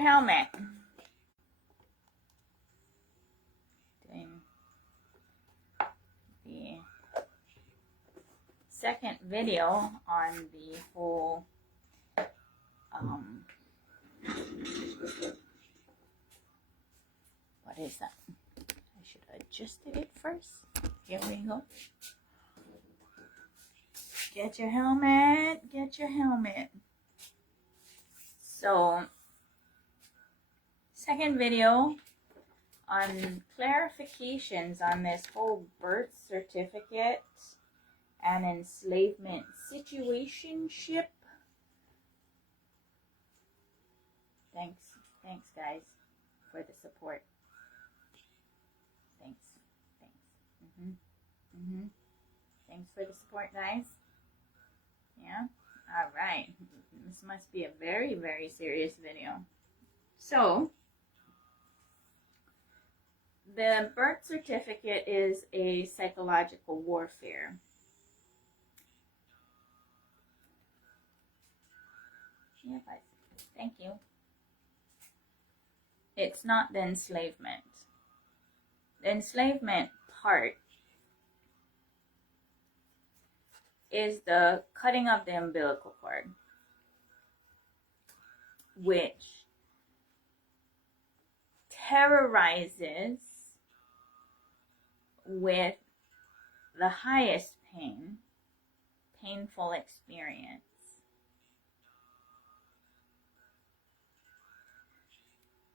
your helmet. Doing the second video on the whole what is that? I should have adjusted it first. Here we go. Get your helmet. Get your helmet. So, second video on clarifications on this whole birth certificate and enslavement situationship. Thanks guys for the support. Thanks. Thanks for the support, guys. Yeah. All right. This must be a very, very serious video. So, the birth certificate is a psychological warfare. Yeah, guys. Thank you. It's not the enslavement. The enslavement part is the cutting of the umbilical cord, which terrorizes with the highest painful experience.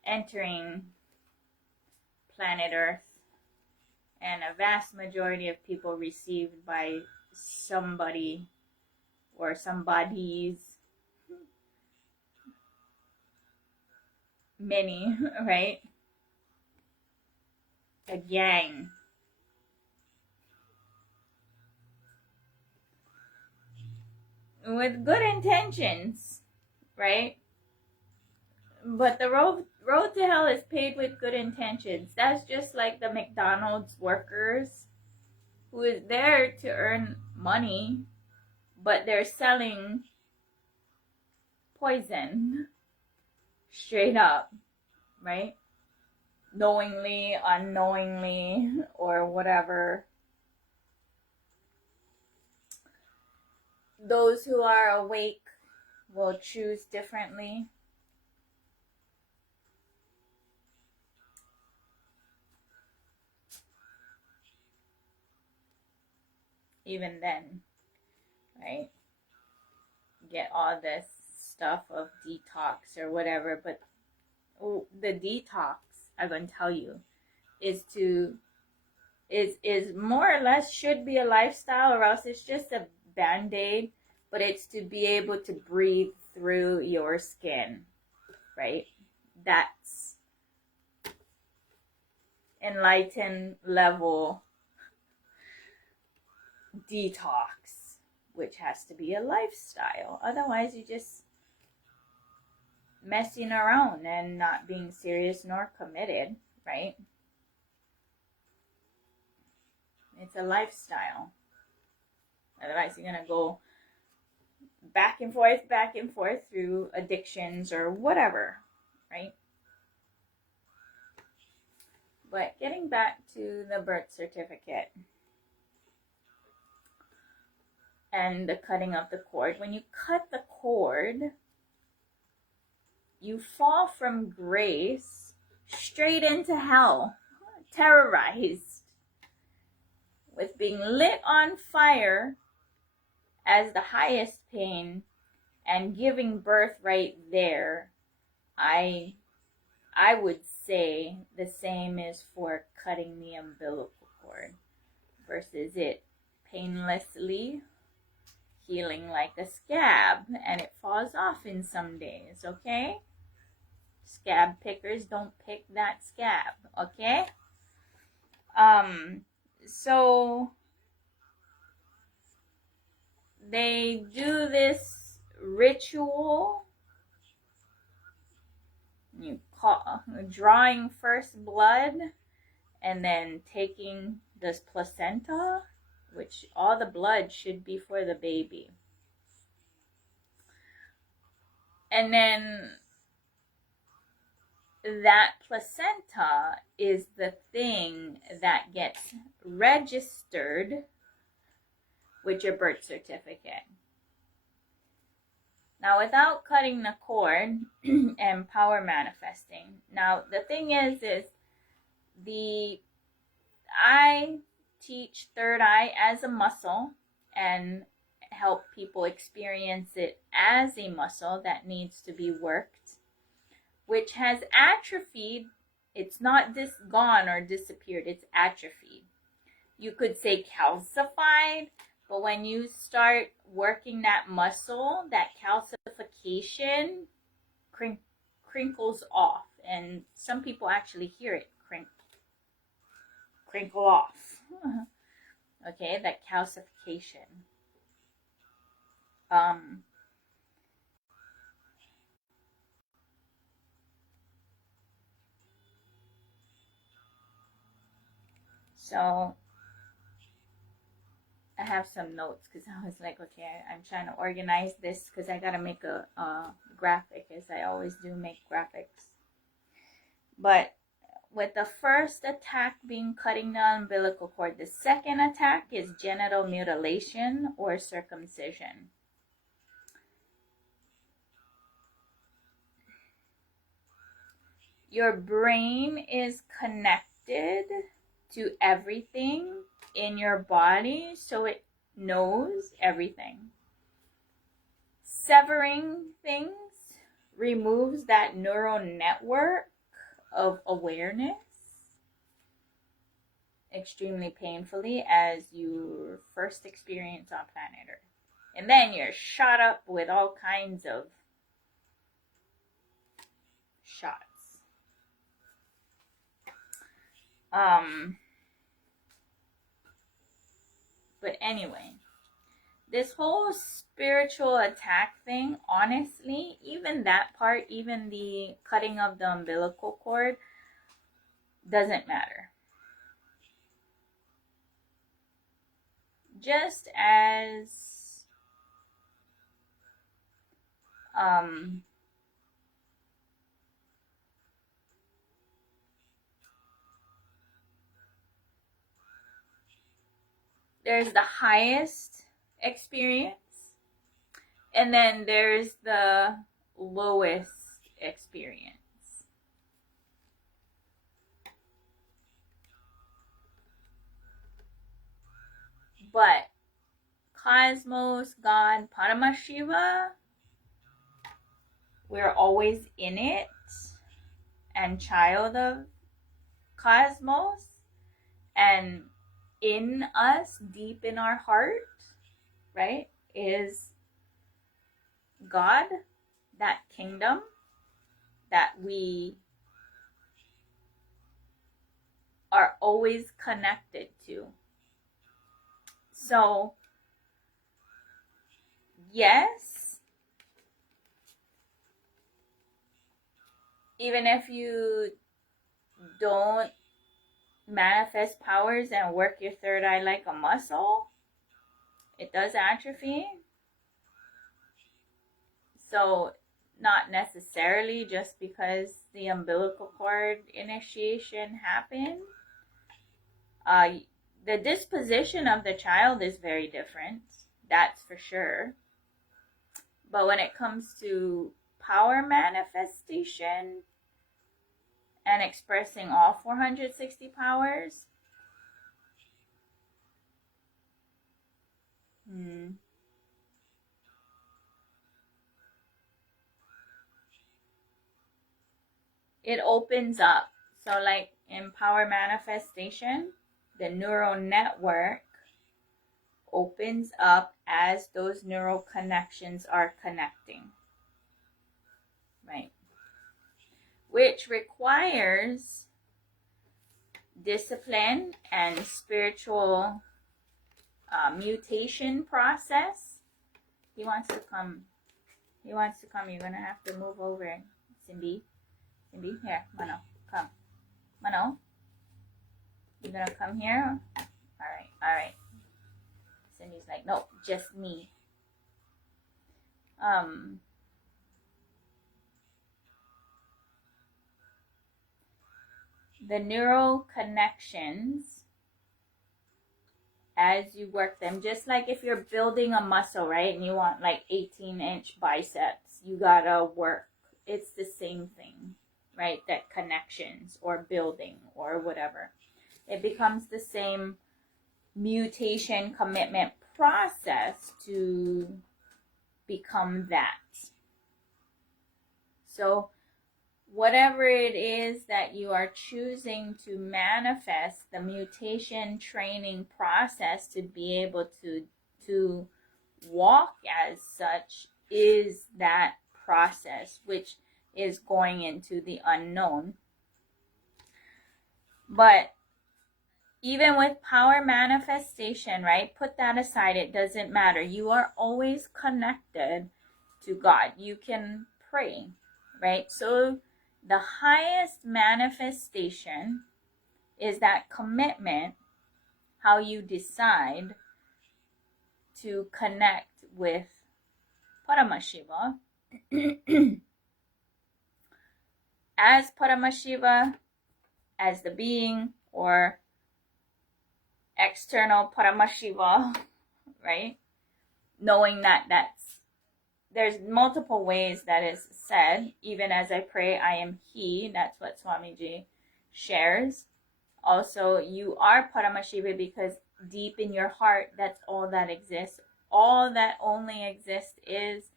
Entering planet Earth, and a vast majority of people received by somebody or somebodies, many, right? A gang. With good intentions, right? But the road to hell is paved with good intentions. That's just like the McDonald's workers who is there to earn money, but they're selling poison straight up, right? Knowingly, unknowingly, or whatever. Those who are awake will choose differently. Even then, right? Get all this stuff of detox or whatever, but the detox, I'm going to tell you, is more or less should be a lifestyle, or else it's just a band-aid, but it's to be able to breathe through your skin, right? That's enlightened level detox, which has to be a lifestyle. Otherwise, you're just messing around and not being serious nor committed, right? It's a lifestyle. Otherwise, you're going to go back and forth through addictions or whatever, right? But getting back to the birth certificate and the cutting of the cord. When you cut the cord, you fall from grace straight into hell, terrorized with being lit on fire as the highest pain and giving birth right there. I would say the same is for cutting the umbilical cord versus it painlessly healing like a scab, and it falls off in some days, okay? Scab pickers don't pick that scab, okay? So they do this ritual, you call drawing first blood and then taking this placenta, which all the blood should be for the baby. And then that placenta is the thing that gets registered with your birth certificate. Now, without cutting the cord and power manifesting, now the thing is I teach third eye as a muscle and help people experience it as a muscle that needs to be worked, which has atrophied. It's not gone or disappeared, it's atrophied. You could say calcified, but when you start working that muscle, that calcification crinkles off. And some people actually hear it crinkle off. Okay, that calcification. So I have some notes because I was like, okay, I'm trying to organize this because I gotta make a graphic, as I always do, make graphics. But with the first attack being cutting the umbilical cord, the second attack is genital mutilation or circumcision. Your brain is connected to everything in your body, so it knows everything. Severing things removes that neural network of awareness extremely painfully as your first experience on planet Earth. And then you're shot up with all kinds of shots. But anyway, this whole spiritual attack thing, honestly, even that part, even the cutting of the umbilical cord, doesn't matter. Just as there's the highest experience, and then there's the lowest experience. But Cosmos, God, Paramashiva, we're always in it and child of Cosmos, and in us, deep in our heart, right, is God, that kingdom that we are always connected to. So, yes, even if you don't manifest powers and work your third eye like a muscle, it does atrophy. So, not necessarily just because the umbilical cord initiation happened. The disposition of the child is very different, that's for sure. But when it comes to power manifestation and expressing all 460 powers, it opens up. So like in power manifestation, the neural network opens up as those neural connections are connecting, right? Which requires discipline and spiritual mutation process. He wants to come. You're gonna have to move over, Cindy. Here, Mano, come. Mano, you gonna come here? All right. Cindy's like, no, just me. the neural connections as you work them, just like if you're building a muscle, right, and you want like 18-inch biceps, you gotta work. It's the same thing, right? That connections or building or whatever, it becomes the same mutation commitment process to become that. So whatever it is that you are choosing to manifest, the mutation training process to be able to walk as such is that process, which is going into the unknown. But even with power manifestation, right? Put that aside. It doesn't matter. You are always connected to God. You can pray, right? So the highest manifestation is that commitment, how you decide to connect with Paramashiva as Paramashiva, as the being, or external Paramashiva, right? Knowing that there's multiple ways that is said. Even as I pray, I am He. That's what Swamiji shares. Also, you are Paramashiva because deep in your heart, that's all that exists. All that only exists is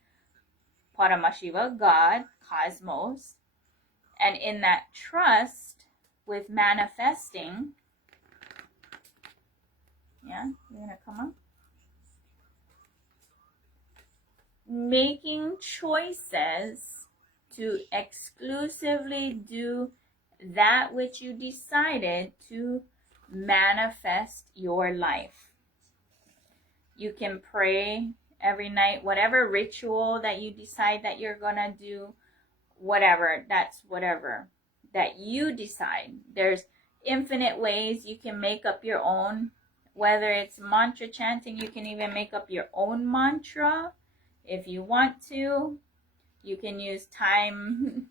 Paramashiva, God, cosmos. And in that trust with manifesting, yeah, you're going to come up. Making choices to exclusively do that which you decided to manifest your life. You can pray every night, whatever ritual that you decide that you're gonna do, whatever, that's whatever that you decide. There's infinite ways you can make up your own, whether it's mantra chanting, you can even make up your own mantra if you want to. You can use time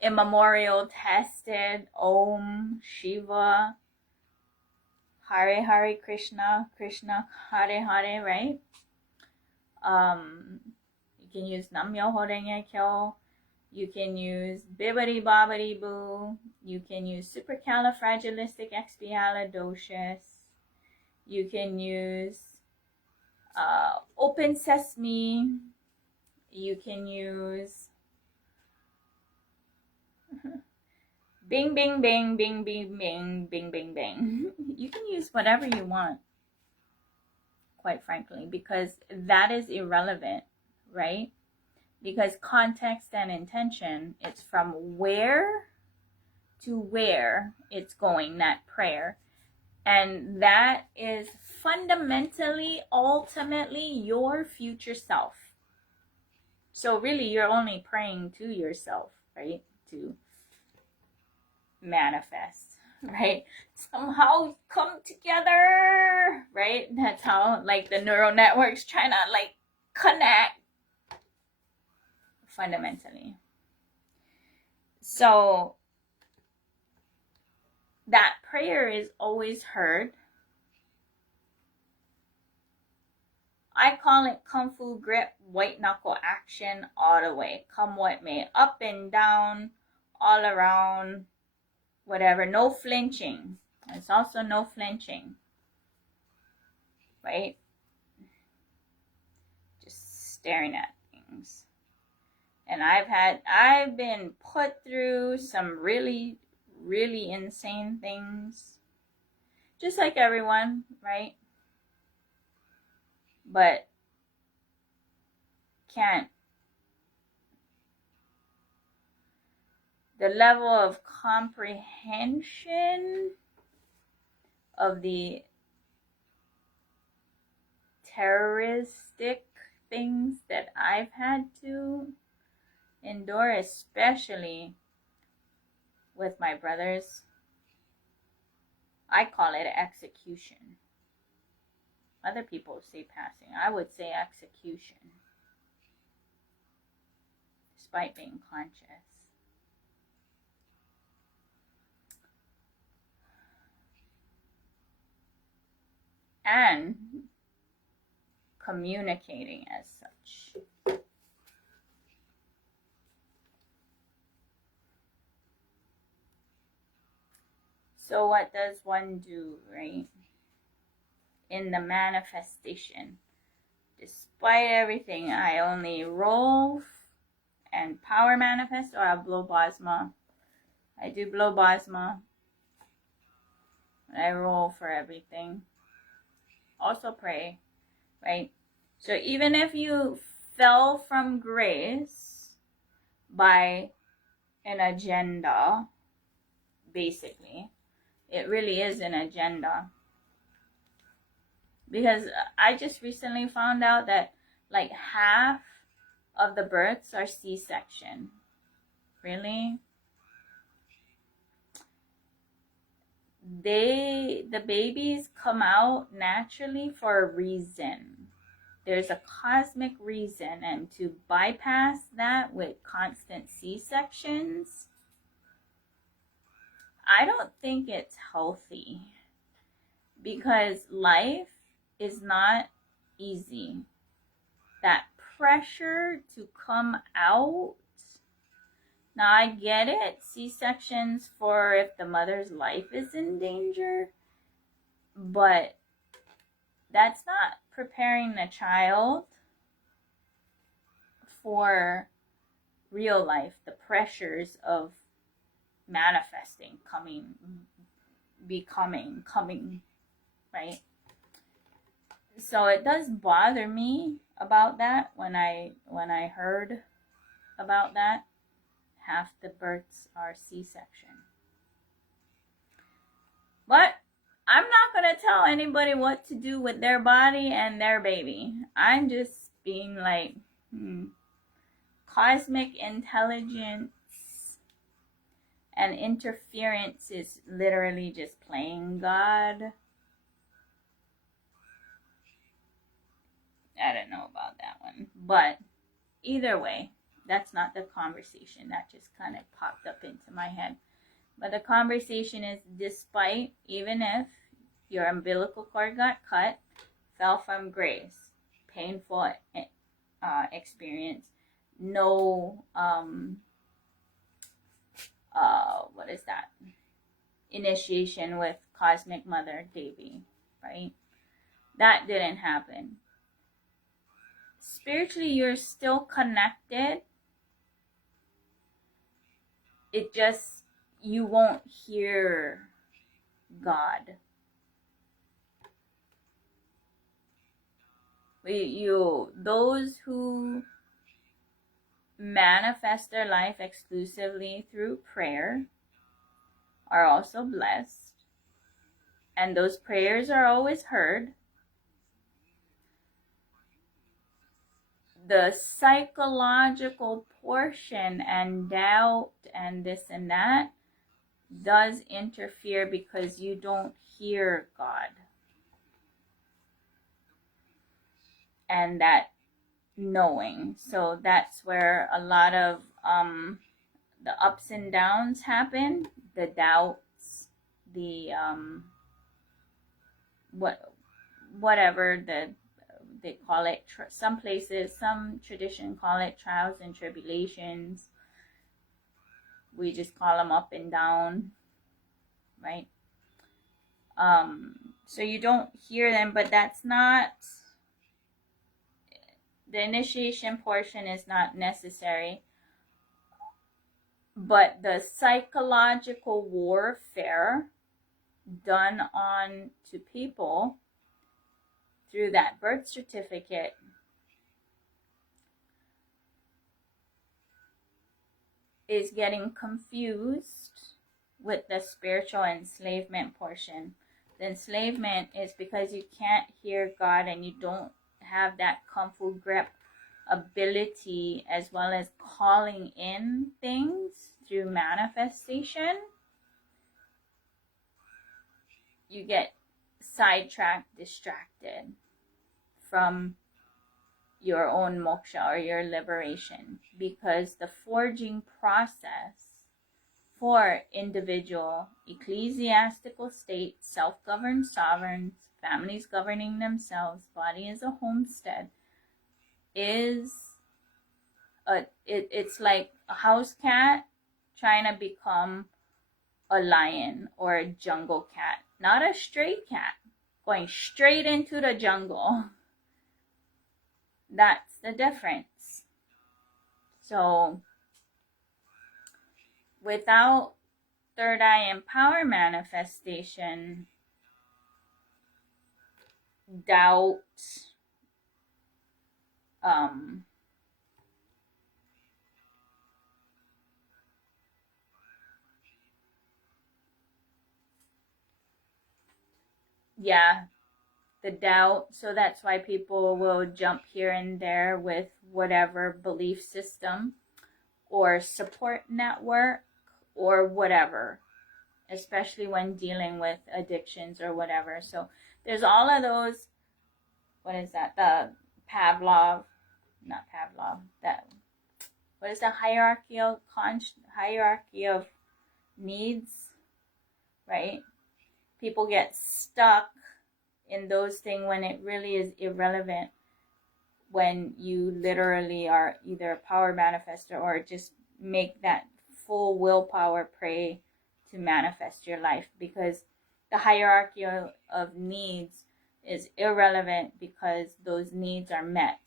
immemorial tested Om Shiva, Hare Hare Krishna, Krishna Hare Hare, right? You can use Nam Myoho Renge Kyo. You can use Bibbidi Bobbidi Boo. You can use Supercalifragilisticexpialidocious. You can use Open Sesame. You can use Bing, bing, bing, bing, bing, bing, bing, bing, bing. You can use whatever you want, quite frankly, because that is irrelevant, right? Because context and intention, it's from where to where it's going, that prayer. And that is fundamentally, ultimately, your future self. So really, you're only praying to yourself, right? To manifest, right? Somehow come together, right? That's how, like, the neural networks trying to, like, connect fundamentally. So that prayer is always heard. I call it Kung Fu grip, white knuckle action all the way. Come what may, up and down, all around, whatever. No flinching. It's also no flinching, right? Just staring at things. And I've been put through some really, really insane things. Just like everyone, right? But can't. The level of comprehension of the terroristic things that I've had to endure, especially with my brothers, I call it execution. Other people say passing. I would say execution, despite being conscious. and communicating as such. So what does one do, right? In the manifestation, despite everything, I only roll and power manifest, or I blow Bosma. I do blow Bosma. I roll for everything. Also pray, right? So even if you fell from grace by an agenda, basically, it really is an agenda. Because I just recently found out that like half of the births are C-section. Really? The babies come out naturally for a reason. There's a cosmic reason, and to bypass that with constant C-sections, I don't think it's healthy, because life is not easy. That pressure to come out, now I get it, C-sections for if the mother's life is in danger, but that's not preparing the child for real life, the pressures of manifesting, coming, right? So it does bother me about that when I heard about that. Half the births are C-section. But I'm not going to tell anybody what to do with their body and their baby. I'm just being like, cosmic intelligence and interference is literally just playing God. I don't know about that one. But either way, that's not the conversation. That just kind of popped up into my head. But the conversation is, despite, even if your umbilical cord got cut, fell from grace, painful experience, no, what is that? Initiation with Cosmic Mother Devi, right? That didn't happen. Spiritually, you're still connected. It just, you won't hear God. Those who manifest their life exclusively through prayer are also blessed, and those prayers are always heard. The psychological portion and doubt and this and that does interfere because you don't hear God. And that knowing. So that's where a lot of the ups and downs happen, the doubts, the whatever they call it. Some places, some tradition call it trials and tribulations. We just call them up and down, right? So you don't hear them, but that's not, the initiation portion is not necessary. But the psychological warfare done on to people through that birth certificate is getting confused with the spiritual enslavement portion. The enslavement is because you can't hear God and you don't have that kung fu grip ability, as well as calling in things through manifestation. You get sidetracked, distracted from your own moksha or your liberation, because the forging process for individual, ecclesiastical states, self-governed sovereigns, families governing themselves, body is a homestead, is it's like a house cat trying to become a lion or a jungle cat, not a stray cat going straight into the jungle. That's the difference. So without third eye and power manifestation, doubt, um, yeah, the doubt. So that's why people will jump here and there with whatever belief system or support network or whatever, especially when dealing with addictions or whatever. So there's all of those. What is that? The Pavlov, not Pavlov. That, what is the hierarchy of needs, right? People get stuck in those things when it really is irrelevant, when you literally are either a power manifester or just make that full willpower pray to manifest your life, because the hierarchy of needs is irrelevant because those needs are met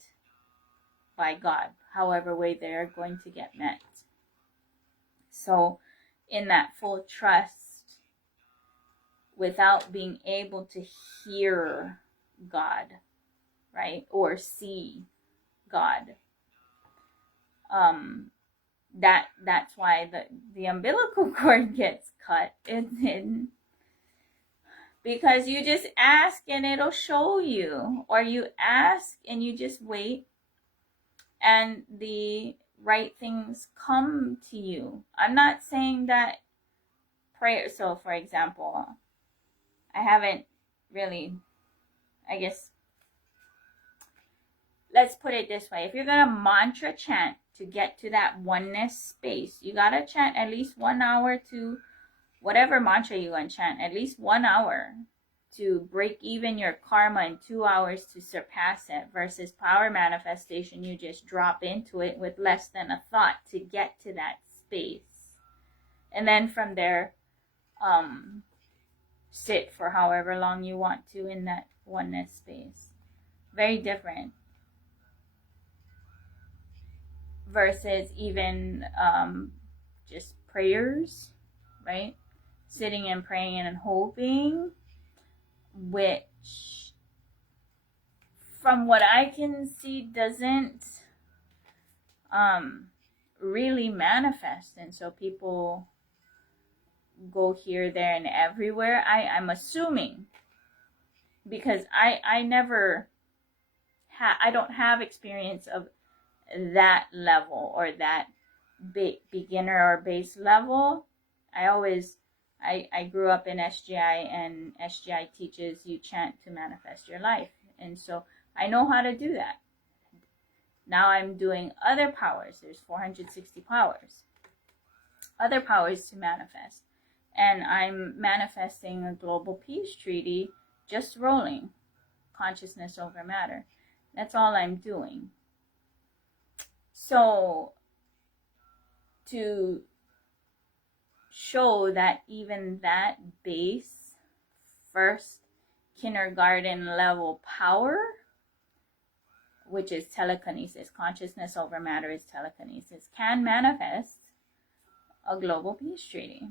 by God, however way they're going to get met. So in that full trust, without being able to hear God, right, or see God, that's why the umbilical cord gets cut. Because you just ask and it'll show you, or you ask and you just wait and the right things come to you. I'm not saying that prayer, so for example, I haven't really, I guess, let's put it this way. If you're going to mantra chant to get to that oneness space, you got to chant at least 1 hour to whatever mantra you're going to chant, at least 1 hour to break even your karma and 2 hours to surpass it, versus power manifestation, you just drop into it with less than a thought to get to that space. And then from there, sit for however long you want to in that oneness space. Very different. Versus even just prayers, right? Sitting and praying and hoping, which from what I can see doesn't really manifest. And so people go here, there, and everywhere. I'm assuming, because I never I don't have experience of that level or that beginner or base level. I grew up in SGI, and SGI teaches you chant to manifest your life, and so I know how to do that. Now I'm doing other powers. There's 460 powers, other powers to manifest, and I'm manifesting a global peace treaty, just rolling consciousness over matter. That's all I'm doing. So to show that even that base, first kindergarten level power, which is telekinesis, consciousness over matter is telekinesis, can manifest a global peace treaty.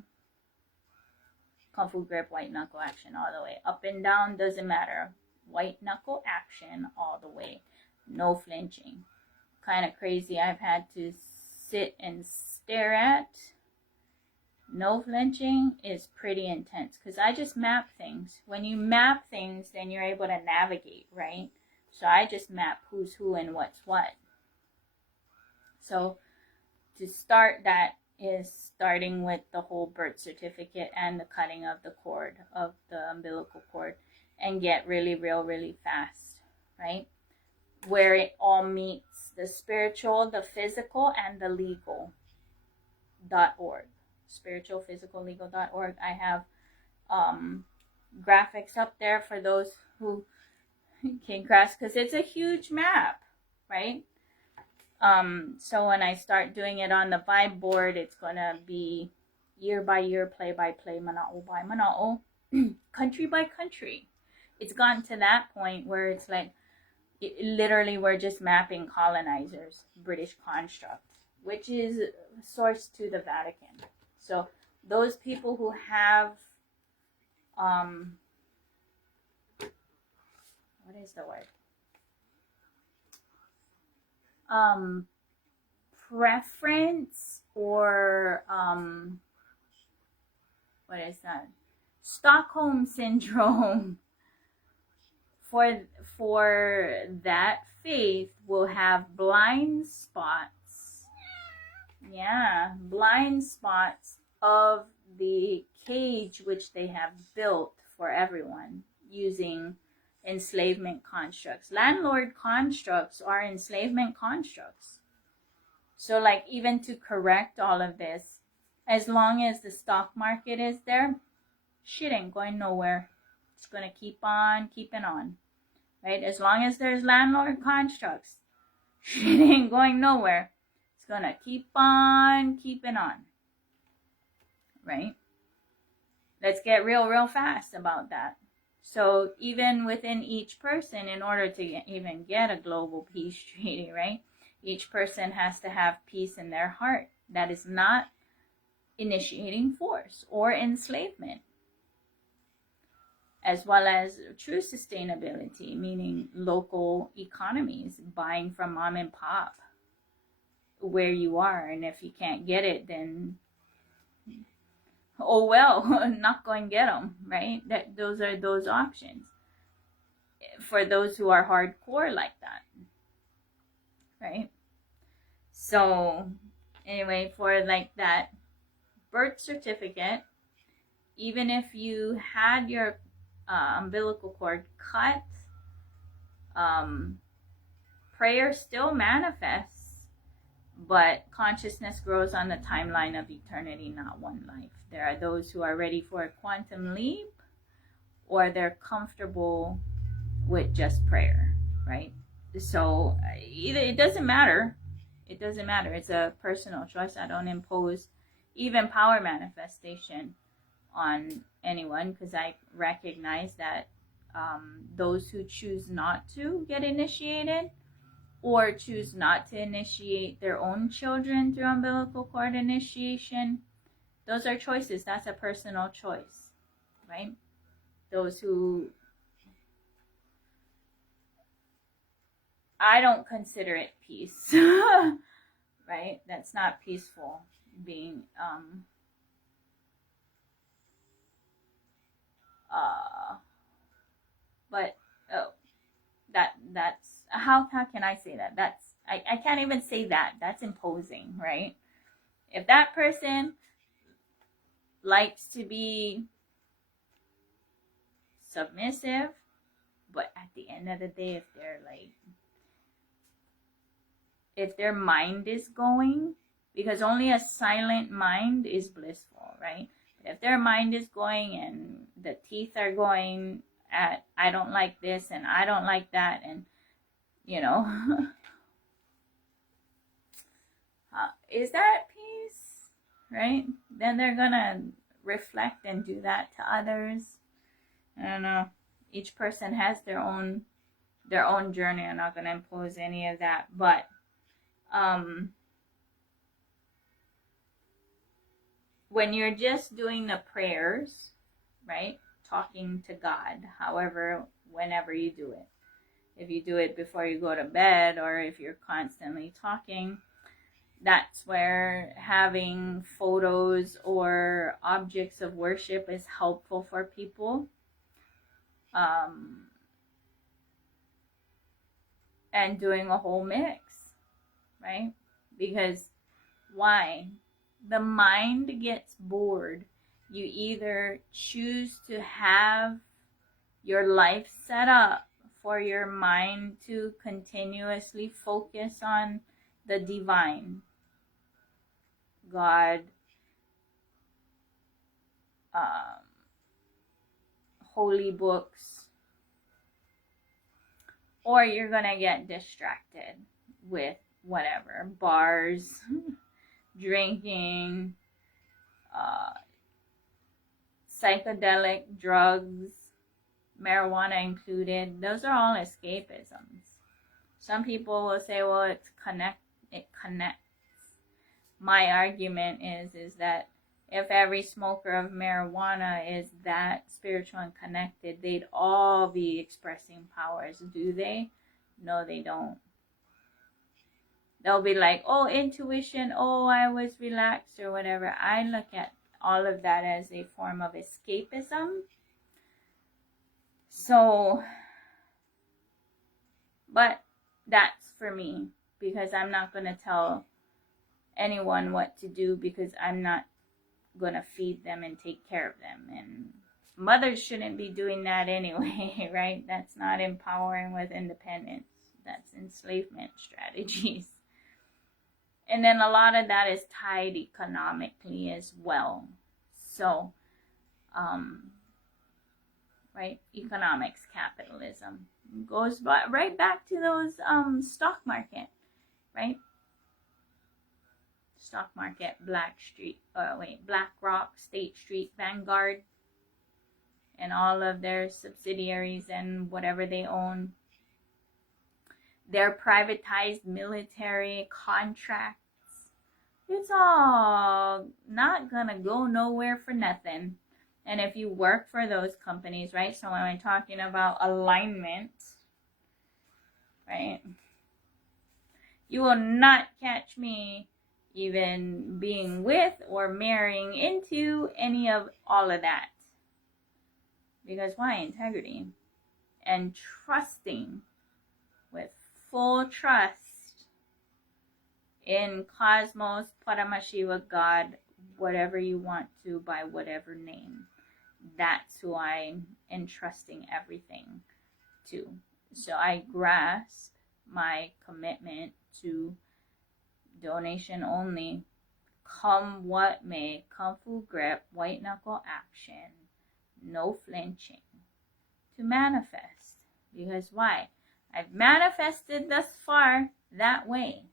Kung Fu grip, white knuckle action all the way. Up and down, doesn't matter. White knuckle action all the way. No flinching. Kind of crazy I've had to sit and stare at. No flinching is pretty intense, because I just map things. When you map things, then you're able to navigate, right? So I just map who's who and what's what. So to start that is starting with the whole birth certificate and the cutting of the cord, of the umbilical cord, and get really real, really fast, right? Where it all meets, the spiritual, the physical, and the legal.org. Spiritual, physical, legal.org. I have graphics up there for those who can grasp, because it's a huge map, right? So when I start doing it on the vibe board, it's gonna be year by year, play by play, manao by manao, country by country. It's gotten to that point where it's like, literally, we're just mapping colonizers, British construct, which is sourced to the Vatican. So those people who have, what is the word? Preference or what is that? Stockholm syndrome for that faith will have blind spots. Yeah, blind spots of the cage which they have built for everyone using enslavement constructs. Landlord constructs are enslavement constructs. So, like, even to correct all of this, as long as the stock market is there, shit ain't going nowhere. It's going to keep on keeping on, right? As long as there's landlord constructs, shit ain't going nowhere. It's going to keep on keeping on, right? Let's get real fast about that. So even within each person, in order to even get a global peace treaty, right? Each person has to have peace in their heart. That is not initiating force or enslavement. As well as true sustainability, meaning local economies, buying from mom and pop where you are. And if you can't get it, then oh well, not going to get them, right? Those are those options for those who are hardcore like that, right? So anyway, for like that birth certificate, even if you had your umbilical cord cut, prayer still manifests, but consciousness grows on the timeline of eternity, not one life. There are those who are ready for a quantum leap, or they're comfortable with just prayer, right? So either, it doesn't matter. It doesn't matter. It's a personal choice. I don't impose even power manifestation on anyone, because I recognize that those who choose not to get initiated or choose not to initiate their own children through umbilical cord initiation, those are choices. That's a personal choice, right? Those who, I don't consider it peace, right? That's not peaceful being but oh, that's how can I say that? That's I can't even say that. That's imposing, right? If that person likes to be submissive, but at the end of the day, if their mind is going, because only a silent mind is blissful, right? If their mind is going and the teeth are going at, I don't like this and I don't like that, and you know, is that peace, right? Then they're gonna reflect and do that to others. I don't know. Each person has their own journey. I'm not gonna impose any of that, but when you're just doing the prayers, right? Talking to God, however, whenever you do it. If you do it before you go to bed, or if you're constantly talking, that's where having photos or objects of worship is helpful for people. And doing a whole mix, right? Because why? The mind gets bored. You either choose to have your life set up for your mind to continuously focus on the divine, God, holy books, or you're gonna get distracted with whatever, bars, drinking, psychedelic drugs, marijuana included. Those are all escapisms. Some people will say, well, it connects. My argument is that if every smoker of marijuana is that spiritual and connected, they'd all be expressing powers. Do they? No, they don't. They'll be like, oh, intuition, oh, I was relaxed or whatever. I look at all of that as a form of escapism. So, but that's for me, because I'm not going to tell anyone what to do, because I'm not going to feed them and take care of them. And mothers shouldn't be doing that anyway, right? That's not empowering with independence. That's enslavement strategies. And then a lot of that is tied economically as well. So, right, economics, capitalism goes right back to those stock market, right? Stock market, BlackRock, State Street, Vanguard, and all of their subsidiaries and whatever they own. Their privatized military contracts. It's all not gonna go nowhere for nothing. And if you work for those companies, right? So when I'm talking about alignment, right? You will not catch me even being with or marrying into any of all of that. Because why? Integrity. And trusting with full trust in Cosmos, Paramashiva, God, whatever you want to, by whatever name. That's who I'm entrusting everything to. So I grasp my commitment to donation only, come what may, kung fu grip, white knuckle action, no flinching, to manifest. Because why? I've manifested thus far that way.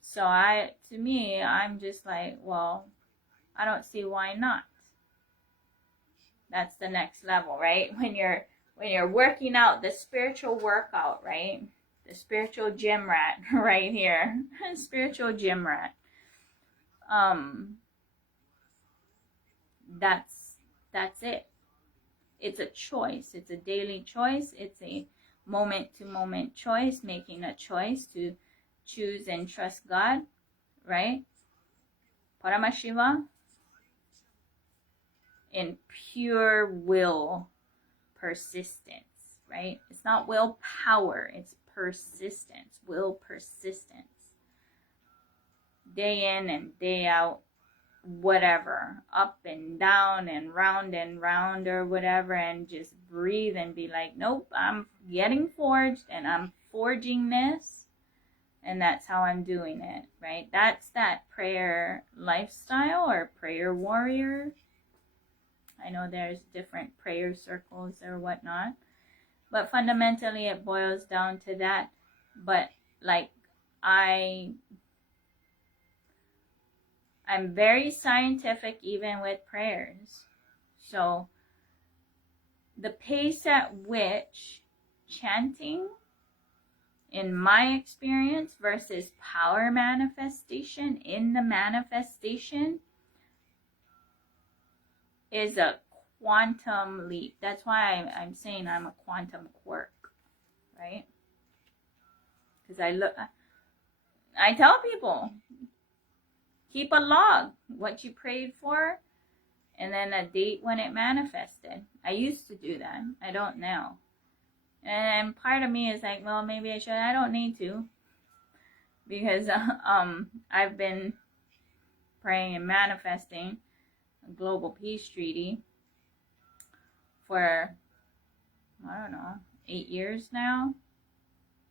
So to me, I'm just like, well, I don't see why not. That's the next level, right? When you're working out the spiritual workout, right? The spiritual gym rat right here. Spiritual gym rat. That's it. It's a choice. It's a daily choice. It's a moment-to-moment choice, making a choice to choose and trust God, right? Paramashiva, in pure will persistence, right? It's not willpower, it's persistence, will persistence. Day in and day out, whatever, up and down and round or whatever, and just breathe and be like, nope, I'm getting forged and I'm forging this. And that's how I'm doing it, right? That's that prayer lifestyle or prayer warrior. I know there's different prayer circles or whatnot, but fundamentally it boils down to that. But like I'm very scientific even with prayers. So the pace at which chanting, in my experience, versus power manifestation in the manifestation is a quantum leap. That's why I'm saying I'm a quantum quark, right? Because I tell people, keep a log, what you prayed for, and then a date when it manifested. I used to do that. I don't now. And part of me is like, well, maybe I should. I don't need to, because I've been praying and manifesting a global peace treaty for, I don't know, 8 years now,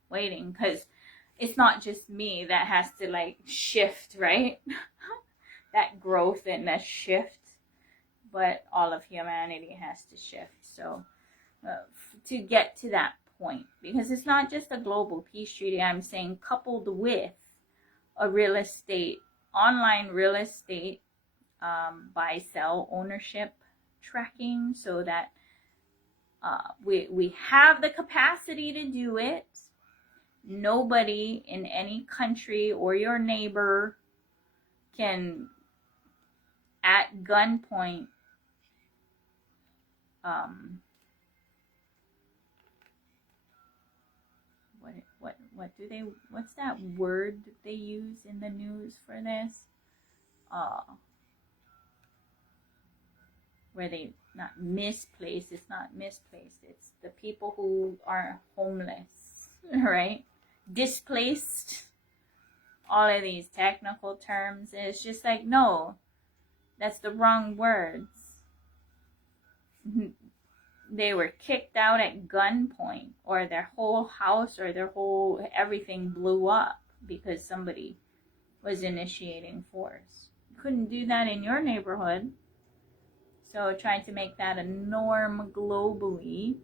waiting, because it's not just me that has to like shift, right? That growth and that shift, but all of humanity has to shift. So to get to that point, because it's not just a global peace treaty, I'm saying coupled with a real estate, online real estate, buy sell ownership tracking, so that we have the capacity to do it. Nobody in any country or your neighbor can at gunpoint what do they, what's that word that they use in the news for this, where they not misplaced, it's not misplaced, it's the people who are homeless, right, displaced, all of these technical terms. It's just like, no, that's the wrong words. They were kicked out at gunpoint, or their whole house or their whole everything blew up because somebody was initiating force. You couldn't do that in your neighborhood. So trying to make that a norm globally,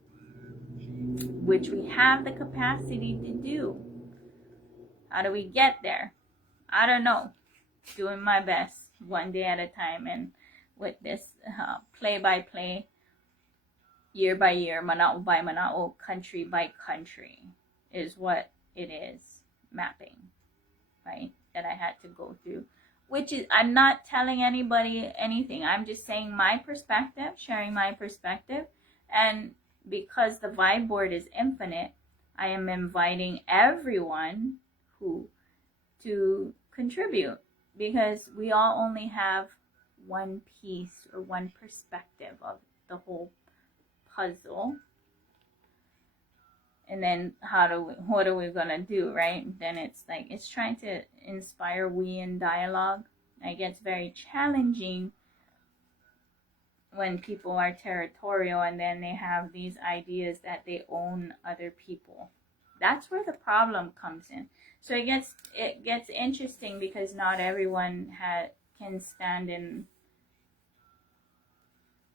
which we have the capacity to do. How do we get there? I don't know. Doing my best one day at a time, and with this play-by-play, year by year, manao by manao, country by country, is what it is, mapping, right, that I had to go through. Which is, I'm not telling anybody anything. I'm just saying my perspective, sharing my perspective. And because the vibe board is infinite, I am inviting everyone to contribute, because we all only have one piece or one perspective of the whole puzzle. And then what are we gonna do, right? Then it's like, it's trying to inspire we in dialogue. It gets very challenging when people are territorial and then they have these ideas that they own other people. That's where the problem comes in. So it gets interesting, because not everyone can stand in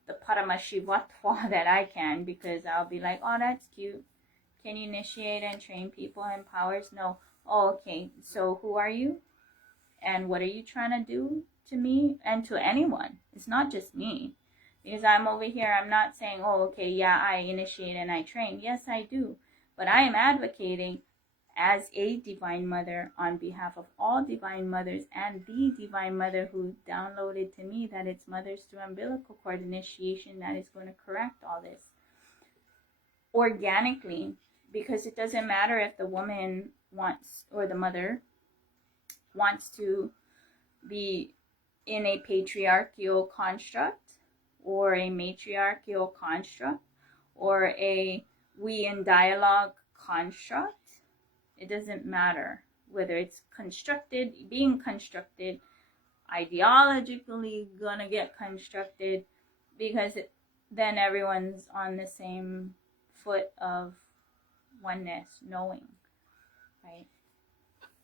the Paramashivatwa that I can, because I'll be like, oh, that's cute. Can you initiate and train people in powers? No. Oh, okay. So who are you? And what are you trying to do to me and to anyone? It's not just me. Because I'm over here, I'm not saying, oh, okay, yeah, I initiate and I train. Yes, I do. But I am advocating as a divine mother on behalf of all divine mothers, and the divine mother who downloaded to me that it's mothers through umbilical cord initiation that is going to correct all this organically. Because it doesn't matter if the woman wants, or the mother wants to be in a patriarchal construct, or a matriarchal construct, or a we in dialogue construct. It doesn't matter whether it's being constructed, ideologically gonna get constructed, because then everyone's on the same foot of oneness, knowing, right?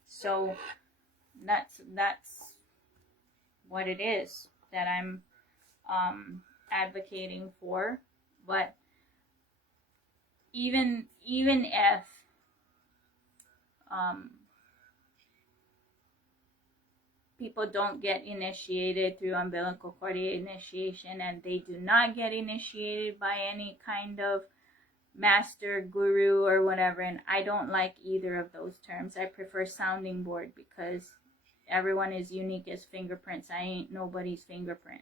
So that's what it is that I'm advocating for. But even if people don't get initiated through umbilical cord initiation, and they do not get initiated by any kind of master, guru, or whatever, and I don't like either of those terms. I prefer sounding board, because everyone is unique as fingerprints. I ain't nobody's fingerprint.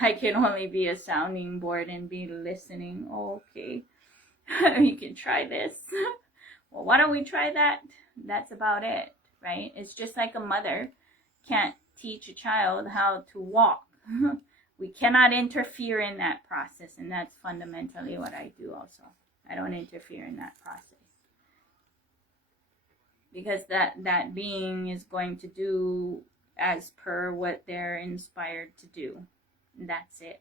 I can only be a sounding board and be listening. Oh, okay. You can try this. Well, why don't we try that? That's about it, right? It's just like a mother can't teach a child how to walk. We cannot interfere in that process, and that's fundamentally what I do also. I don't interfere in that process, because that being is going to do as per what they're inspired to do. That's it.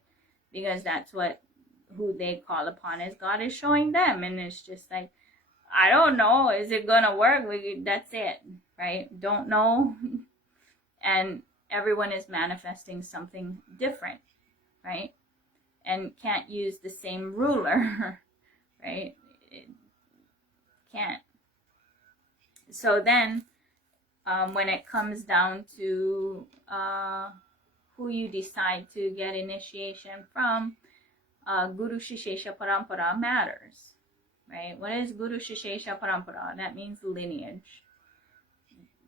Because that's who they call upon as God is showing them. And it's just like, I don't know, is it gonna work? That's it, right? Don't know. And everyone is manifesting something different, right? and can't use the same ruler, right? It can't. So then, when it comes down to who you decide to get initiation from, Guru Shishesha Parampara matters, right? What is Guru Shishesha Parampara? That means lineage.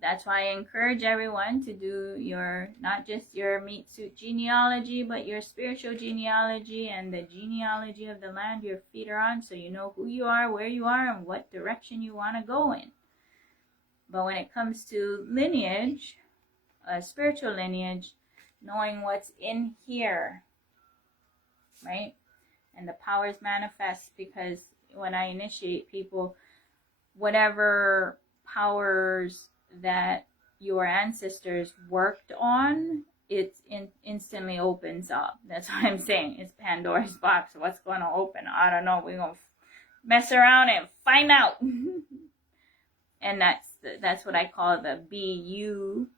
That's why I encourage everyone to do your, not just your meat suit genealogy, but your spiritual genealogy and the genealogy of the land your feet are on, so you know who you are, where you are, and what direction you want to go in. But when it comes to lineage, spiritual lineage, knowing what's in here, right? And the powers manifest, because when I initiate people, whatever powers that your ancestors worked on, it instantly opens up. That's what I'm saying. It's Pandora's box. What's going to open? I don't know. We're going to mess around and find out. And that's what I call the beautiful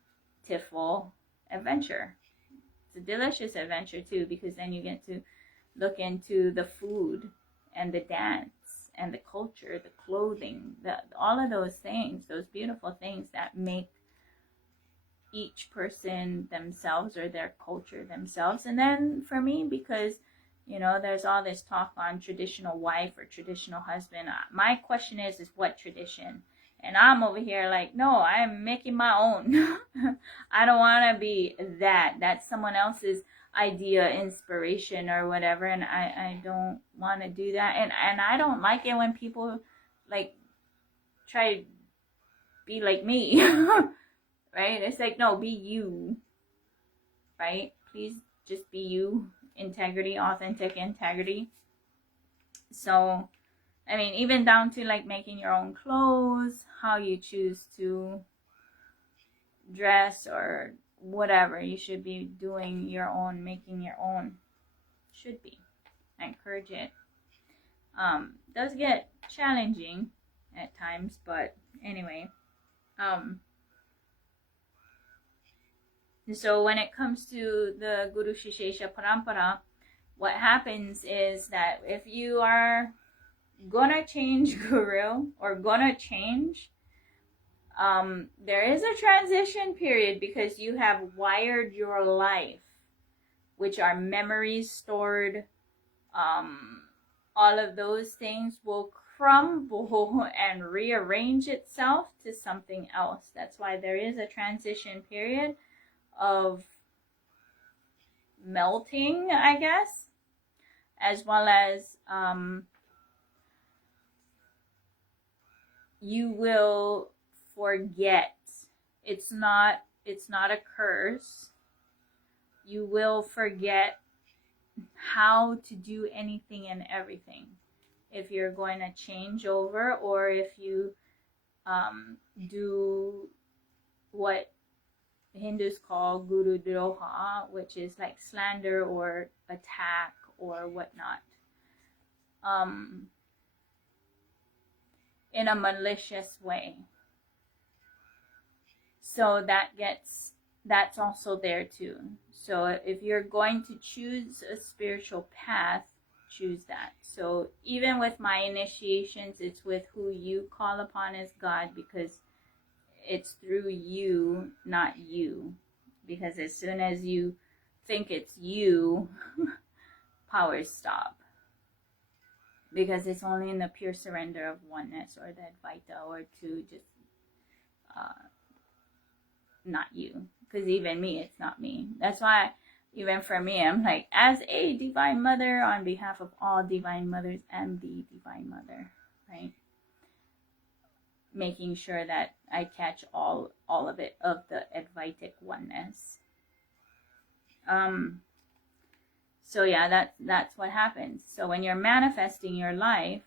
adventure. It's a delicious adventure too, because then you get to look into the food and the dance and the culture, the clothing, all of those things, those beautiful things that make each person themselves, or their culture themselves. And then for me, because there's all this talk on traditional wife or traditional husband, my question is what tradition? And I'm over here like, no, I'm making my own. I don't want to be that. That's someone else's idea, inspiration, or whatever. And I don't want to do that. And I don't like it when people like try to be like me. Right? It's like, no, be you. Right? Please just be you. Integrity, authentic integrity. So, I mean, even down to like making your own clothes, how you choose to dress, or whatever. You should be doing your own, making your own. Should be. I encourage it. Does get challenging at times, but anyway. So when it comes to the Guru Shishesha Parampara, what happens is that if you are gonna change guru, or gonna change, there is a transition period, because you have wired your life, which are memories stored. All of those things will crumble and rearrange itself to something else. That's why there is a transition period of melting, I guess, as well as you will forget. It's not a curse. You will forget how to do anything and everything if you're going to change over, or if you do what Hindus call Guru Droha, which is like slander or attack or whatnot, in a malicious way. So that's also there too. So if you're going to choose a spiritual path, choose that. So even with my initiations, it's with who you call upon as God, because it's through you, not you. Because as soon as you think it's you, powers stop. Because it's only in the pure surrender of oneness, or the Advaita, or to just not you. Because even me, it's not me. That's why even for me, I'm like, as a Divine Mother, on behalf of all Divine Mothers, and the Divine Mother, right? Making sure that I catch all of it, of the Advaitic oneness. So yeah, that's what happens. So when you're manifesting your life,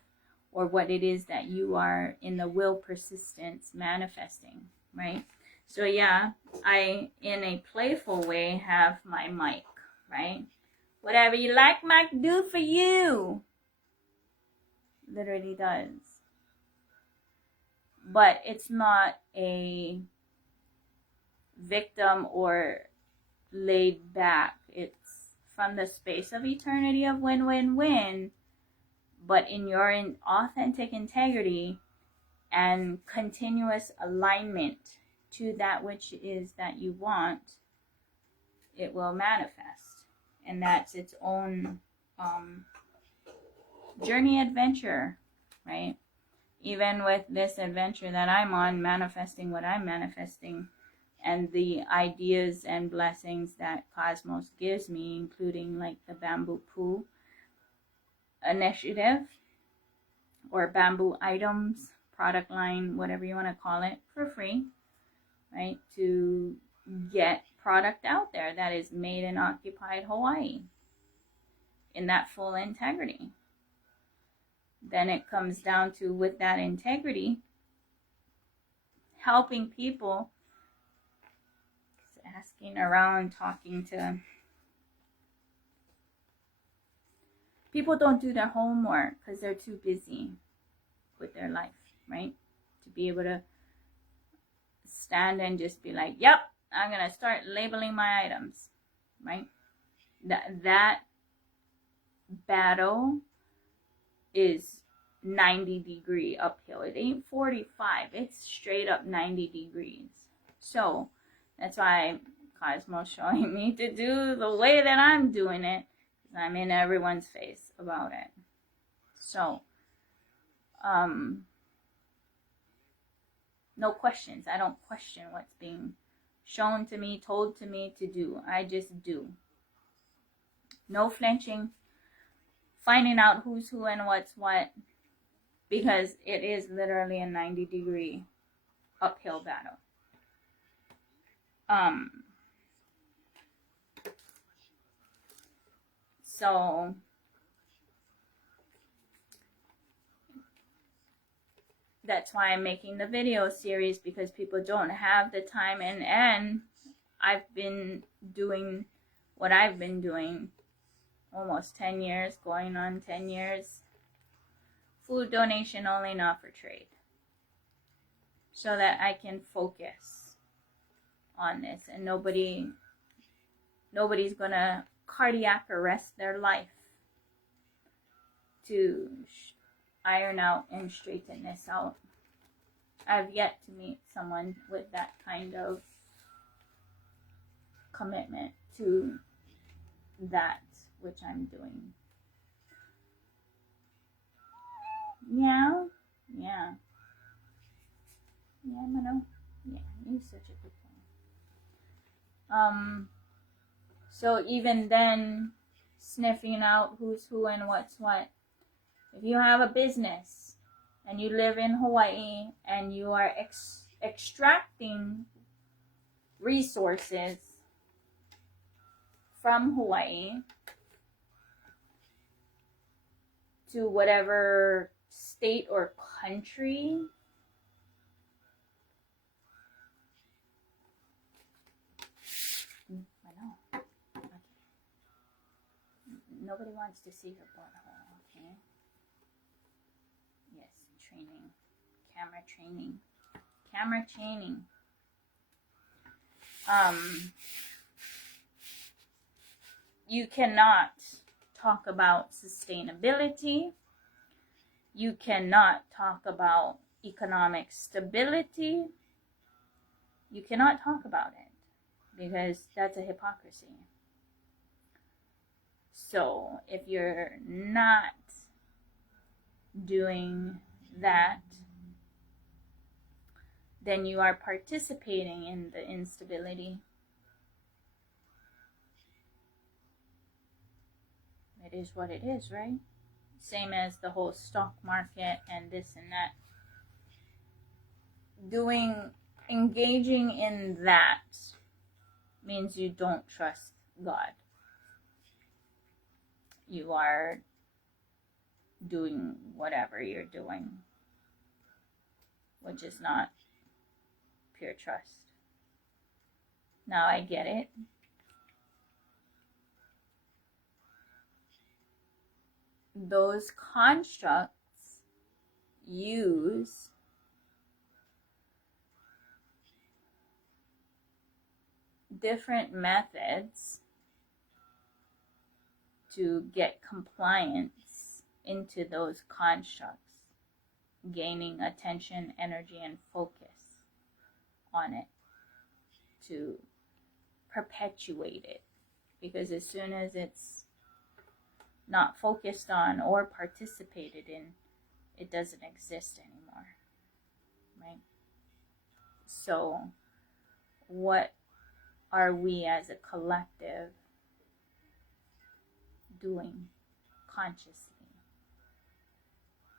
or what it is that you are in the will persistence manifesting, right? So yeah, I, in a playful way, have my mic, right? Whatever you like, Mike, do for you. Literally does. But it's not a victim or laid back. It's from the space of eternity of win-win-win, but in your authentic integrity and continuous alignment to that which is that you want, it will manifest. And that's its own journey adventure, right? Even with this adventure that I'm on, manifesting what I'm manifesting, and the ideas and blessings that Cosmos gives me, including like the Bamboo Poo initiative or bamboo items, product line, whatever you want to call it, for free, right? To get product out there that is made in occupied Hawaii in that full integrity. Then it comes down to, with that integrity, helping people, asking around, talking to people. Don't do their homework because they're too busy with their life, right? To be able to stand and just be like, yep, I'm gonna start labeling my items, right? That battle is 90-degree uphill. It ain't 45, it's straight up 90 degrees. So that's why Cosmo's showing me to do the way that I'm doing it, because I'm in everyone's face about it. So no questions. I don't question what's being shown to me, told to me to do. I just do. No flinching, finding out who's who and what's what, because it is literally a 90-degree uphill battle. So that's why I'm making the video series, because people don't have the time, and I've been doing what I've been doing almost 10 years, going on 10 years. Food donation only, not for trade. So that I can focus on this, and nobody's gonna cardiac arrest their life to iron out and straighten this out. I've yet to meet someone with that kind of commitment to that which I'm doing. Yeah, Mano. Yeah, you're such a good one. So even then, sniffing out who's who and what's what. If you have a business and you live in Hawaii and you are extracting resources from Hawaii to whatever state or country, I know. Okay. Nobody wants to see your butthole, okay? Yes, training. Camera training. You cannot talk about sustainability. You cannot talk about economic stability. You cannot talk about it, because that's a hypocrisy. So if you're not doing that, then you are participating in the instability. It is what it is, right? Same as the whole stock market and this and that. Engaging in that means you don't trust God. You are doing whatever you're doing, which is not pure trust. Now I get it. Those constructs use different methods to get compliance into those constructs, gaining attention, energy, and focus on it to perpetuate it. Because as soon as it's not focused on or participated in, it doesn't exist anymore, right? So what are we as a collective doing consciously?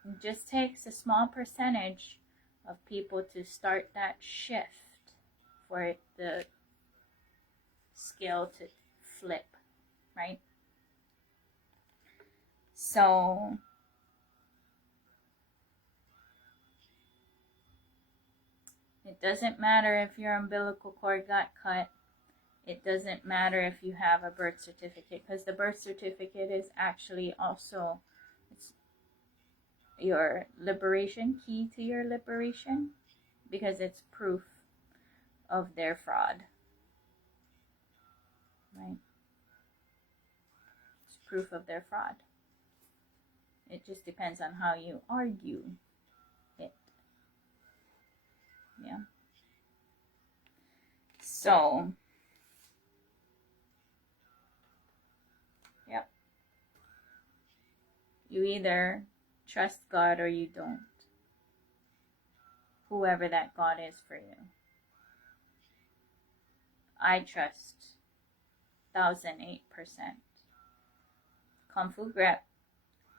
It just takes a small percentage of people to start that shift for it, the scale to flip, right? So it doesn't matter if your umbilical cord got cut. It doesn't matter if you have a birth certificate, because the birth certificate is actually also, it's your liberation, key to your liberation, because it's proof of their fraud, right? It's proof of their fraud. It just depends on how you argue it. Yeah. So, yep. You either trust God or you don't. Whoever that God is for you. I trust 1008%. Kung Fu grip,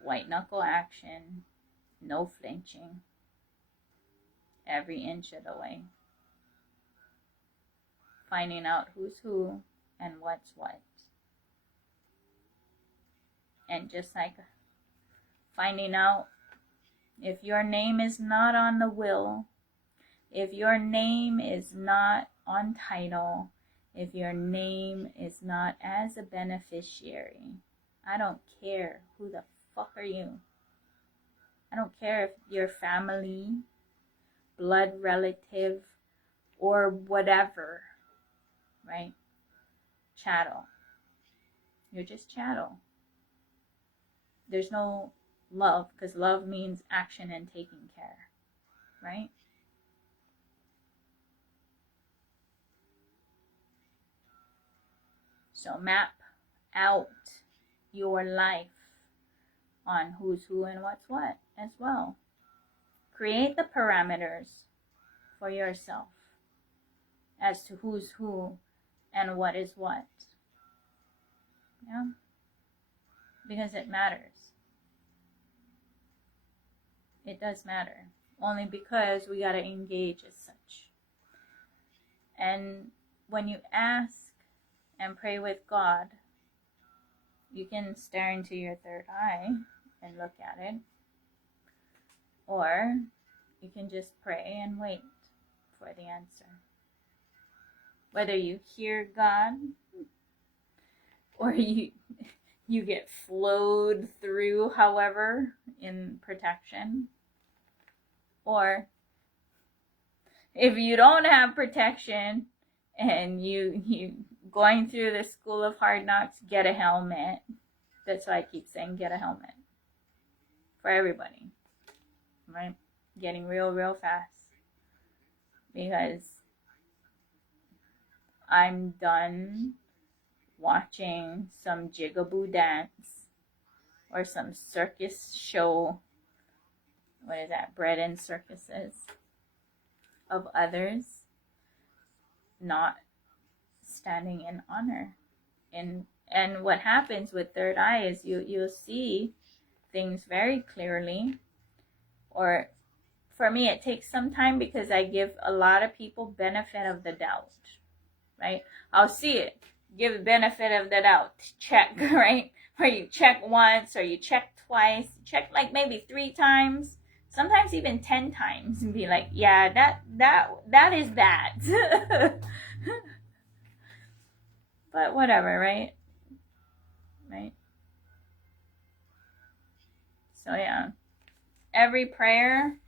white knuckle action, no flinching, every inch of the way. Finding out who's who and what's what. And just like finding out if your name is not on the will, if your name is not on title, if your name is not as a beneficiary, I don't care who the fuck are you. I don't care if you're family, blood relative, or whatever, right? Chattel. You're just chattel. There's no love, because love means action and taking care, right? So map out your life on who's who and what's what as well. Create the parameters for yourself as to who's who and what is what. Yeah? Because it matters. It does matter. Only because we got to engage as such. And when you ask and pray with God, you can stare into your third eye and look at it. Or you can just pray and wait for the answer. Whether you hear God or you get flowed through, however, in protection. Or if you don't have protection and you going through the school of hard knocks, get a helmet. That's why I keep saying get a helmet. For everybody. Right? Getting real fast. Because I'm done watching some jigaboo dance or some circus show. What is that? Bread and circuses of others not standing in honor. And what happens with third eye is you'll see things very clearly. Or for me, it takes some time because I give a lot of people benefit of the doubt, right? I'll see it, give benefit of the doubt, check, right? Or you check once, or you check twice, check like maybe 3 times, sometimes even 10 times, and be like, yeah, that is that. But whatever, right? Right? So yeah, every prayer,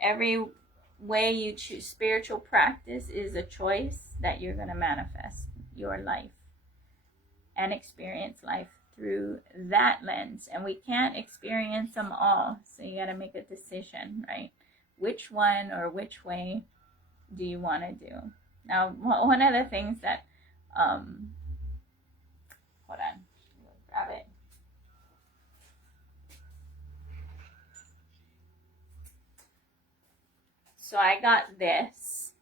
every way you choose spiritual practice is a choice that you're going to manifest your life and experience life through that lens, and we can't experience them all. So you got to make a decision, right? Which one or which way do you want to do? Now, one of the things that, hold on, grab it. So I got this,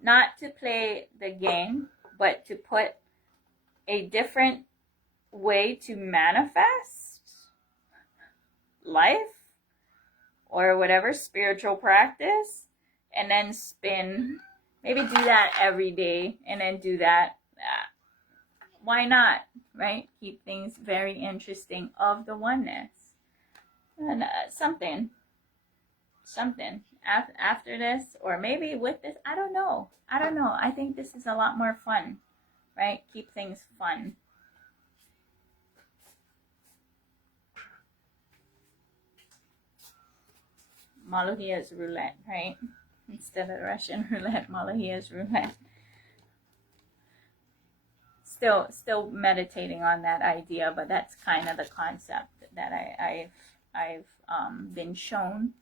not to play the game, but to put a different way to manifest life or whatever spiritual practice, and then spin. Maybe do that every day and then do that. Why not, right? Keep things very interesting of the oneness. And something after this, or maybe with this, I don't know. I think this is a lot more fun, right? Keep things fun. Malahia's roulette, right? Instead of Russian roulette, Malahia's roulette. Still meditating on that idea, but that's kind of the concept that I've been shown,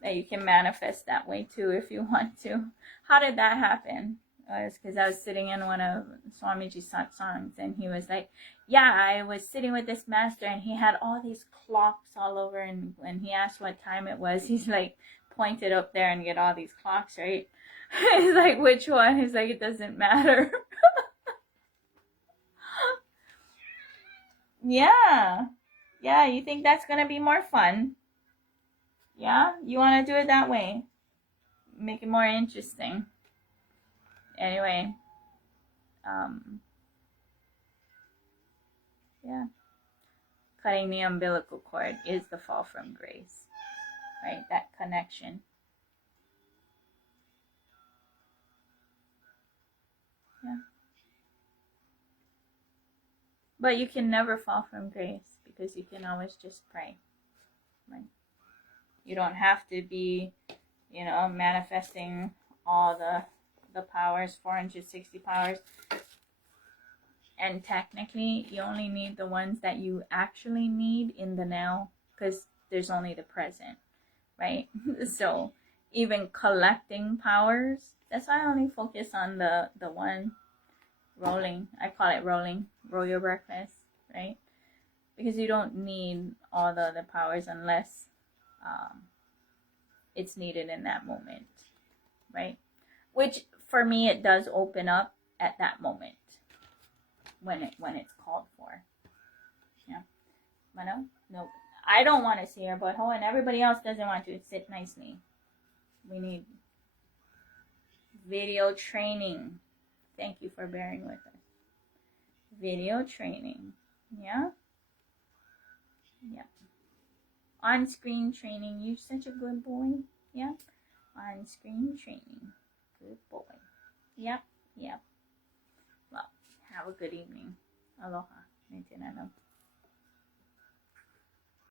that you can manifest that way too if you want to. How did that happen? It's because I was sitting in one of Swamiji's satsangs, and he was like, yeah, I was sitting with this master, and he had all these clocks all over, and when he asked what time it was, he's like, pointed up there and get all these clocks, right? He's like, which one? He's like, it doesn't matter. Yeah, you think that's gonna be more fun? Yeah, you want to do it that way, make it more interesting. Anyway, yeah, cutting the umbilical cord is the fall from grace, right? That connection. Yeah, but you can never fall from grace because you can always just pray, right? You don't have to be, manifesting all the powers, 460 powers. And technically, you only need the ones that you actually need in the now, because there's only the present, right? So even collecting powers, that's why I only focus on the one rolling. I call it rolling. Roll your breakfast, right? Because you don't need all the other powers unless it's needed in that moment, right? Which for me, it does open up at that moment when it's called for. Yeah. But no, I don't want to see her butthole, and everybody else doesn't want to sit nicely. We need video training. Thank you for bearing with us. Video training. Yeah. On-screen training. You're such a good boy. Yeah. On-screen training. Good boy. Yep. Well, have a good evening. Aloha.